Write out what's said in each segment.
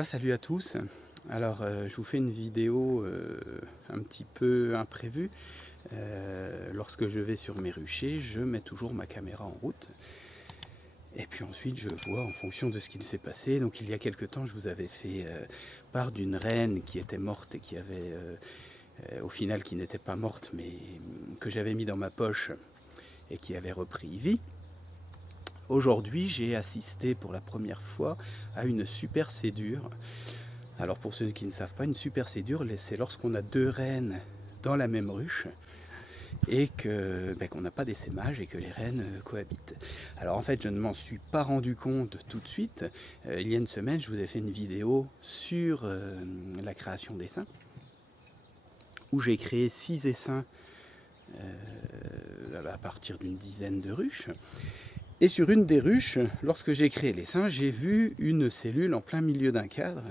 Voilà, salut à tous. Alors, je vous fais une vidéo un petit peu imprévue. Lorsque je vais sur mes ruchers, je mets toujours ma caméra en route. Et puis ensuite, je vois en fonction de ce qu'il s'est passé. Donc, il y a quelque temps, je vous avais fait part d'une reine qui était morte et qui avait, au final, qui n'était pas morte, mais que j'avais mis dans ma poche et qui avait repris vie. Aujourd'hui, j'ai assisté pour la première fois à une supercédure. Alors pour ceux qui ne savent pas, une supercédure, c'est lorsqu'on a deux reines dans la même ruche et qu'on n'a pas d'essaimage et que les reines cohabitent. Alors en fait, je ne m'en suis pas rendu compte tout de suite. Il y a une semaine, je vous ai fait une vidéo sur la création d'essaims, où j'ai créé 6 essaims à partir d'une dizaine de ruches. Et sur une des ruches, lorsque j'ai créé l'essaim, j'ai vu une cellule en plein milieu d'un cadre.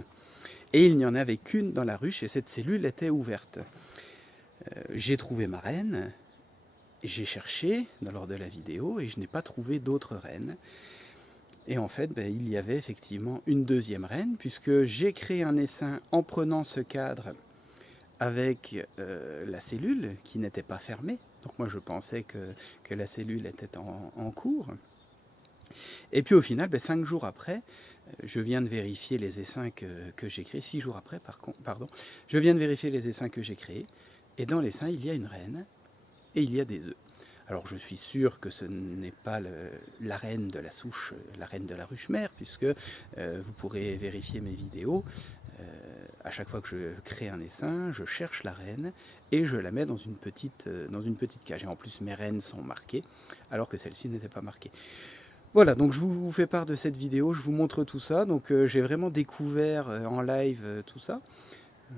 Et il n'y en avait qu'une dans la ruche et cette cellule était ouverte. J'ai trouvé ma reine, j'ai cherché lors de la vidéo et je n'ai pas trouvé d'autres reines. Et en fait, il y avait effectivement une deuxième reine puisque j'ai créé un essaim en prenant ce cadre avec la cellule qui n'était pas fermée. Donc moi je pensais que la cellule était en cours. Et puis au final, 5 jours après, je viens de vérifier les essaims que j'ai créés. 6 jours après, pardon, je viens de vérifier les essaims que j'ai créés. Et dans l'essaim, il y a une reine et il y a des œufs. Alors je suis sûr que ce n'est pas la reine de la souche, la reine de la ruche mère, puisque vous pourrez vérifier mes vidéos. À chaque fois que je crée un essaim, je cherche la reine et je la mets dans une petite cage. Et en plus, mes reines sont marquées, alors que celle-ci n'était pas marquée. Voilà, donc je vous fais part de cette vidéo, je vous montre tout ça. Donc j'ai vraiment découvert en live tout ça.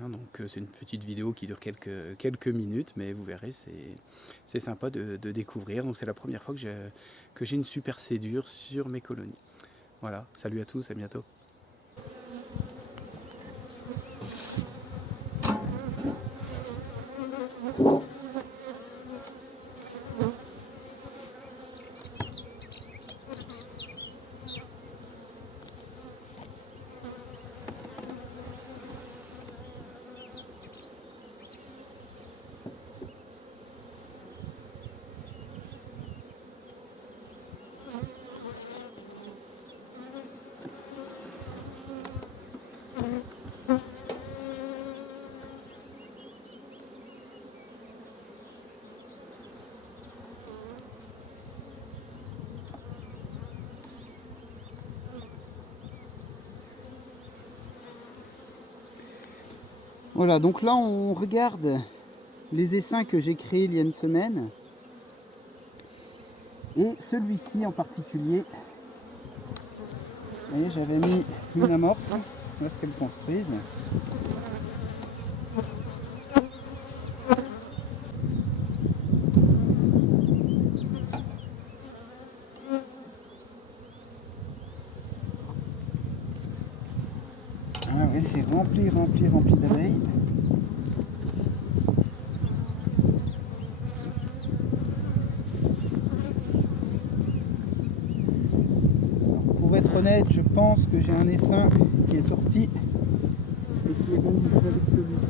Donc c'est une petite vidéo qui dure quelques minutes, mais vous verrez, c'est sympa de découvrir. Donc c'est la première fois que j'ai une supercédure sur mes colonies. Voilà, salut à tous, à bientôt. Voilà, donc là on regarde les essaims que j'ai créés il y a une semaine. Et celui-ci en particulier, vous voyez, j'avais mis une amorce, là ce qu'elle construise. Ah oui, c'est rempli d'abeilles. Pour être honnête, je pense que j'ai un essaim qui est sorti et qui est venu avec celui-ci.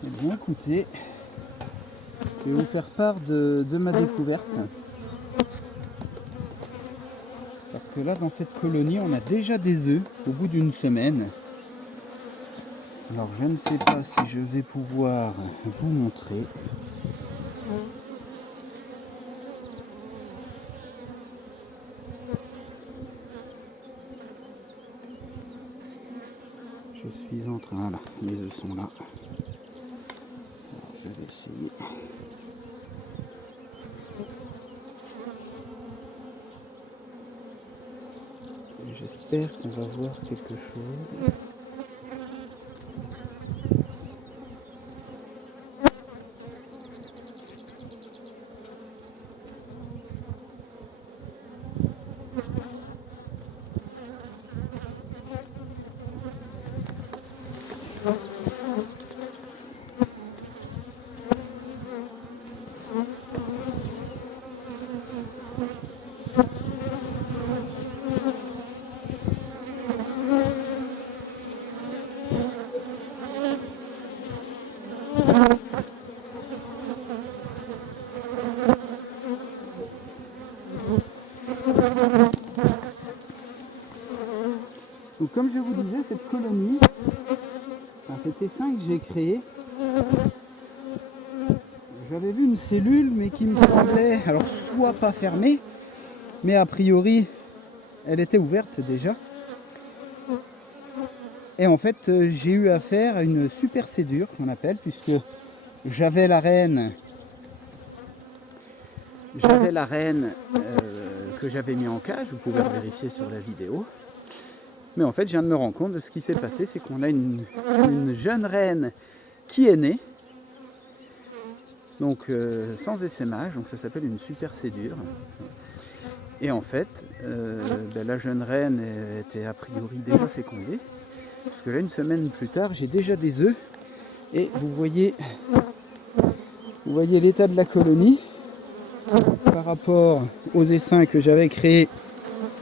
Eh bien écoutez, je vais vous faire part de ma découverte. Parce que là dans cette colonie on a déjà des œufs au bout d'une semaine. Alors je ne sais pas si je vais pouvoir vous montrer. Je suis en train, voilà, les œufs sont là. Alors, je vais essayer. J'espère qu'on va voir quelque chose. Donc comme je vous disais, cette colonie, cet essaim que j'ai créé, j'avais vu une cellule mais qui me semblait, alors soit pas fermée, mais a priori elle était ouverte déjà. Et en fait j'ai eu affaire à une supersédure qu'on appelle, puisque j'avais la reine que j'avais mis en cage, vous pouvez le vérifier sur la vidéo. Mais en fait, je viens de me rendre compte de ce qui s'est passé, c'est qu'on a une jeune reine qui est née, donc sans essaimage, donc ça s'appelle une supersédure. Et en fait, la jeune reine était a priori déjà fécondée, parce que là, une semaine plus tard, j'ai déjà des œufs, et vous voyez l'état de la colonie par rapport aux essaims que j'avais créés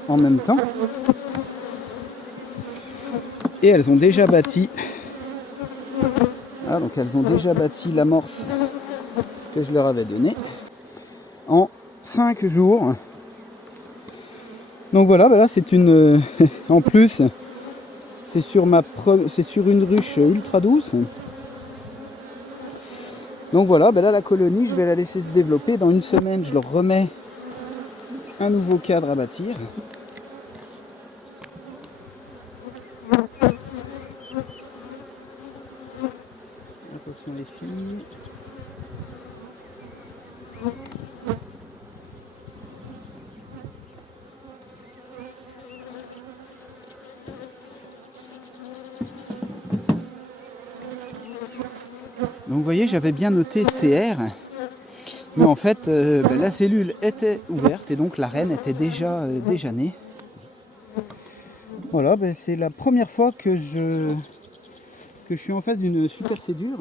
en même temps. Et elles ont déjà bâti, donc elles ont déjà bâti l'amorce que je leur avais donnée en 5 jours. Donc voilà, là c'est une, en plus c'est sur une ruche ultra douce. Donc voilà, là la colonie, je vais la laisser se développer. Dans une semaine, je leur remets un nouveau cadre à bâtir. Attention les filles. Donc vous voyez, j'avais bien noté CR, mais en fait la cellule était ouverte et donc la reine était déjà née. Voilà, c'est la première fois que je suis en face d'une supersédure.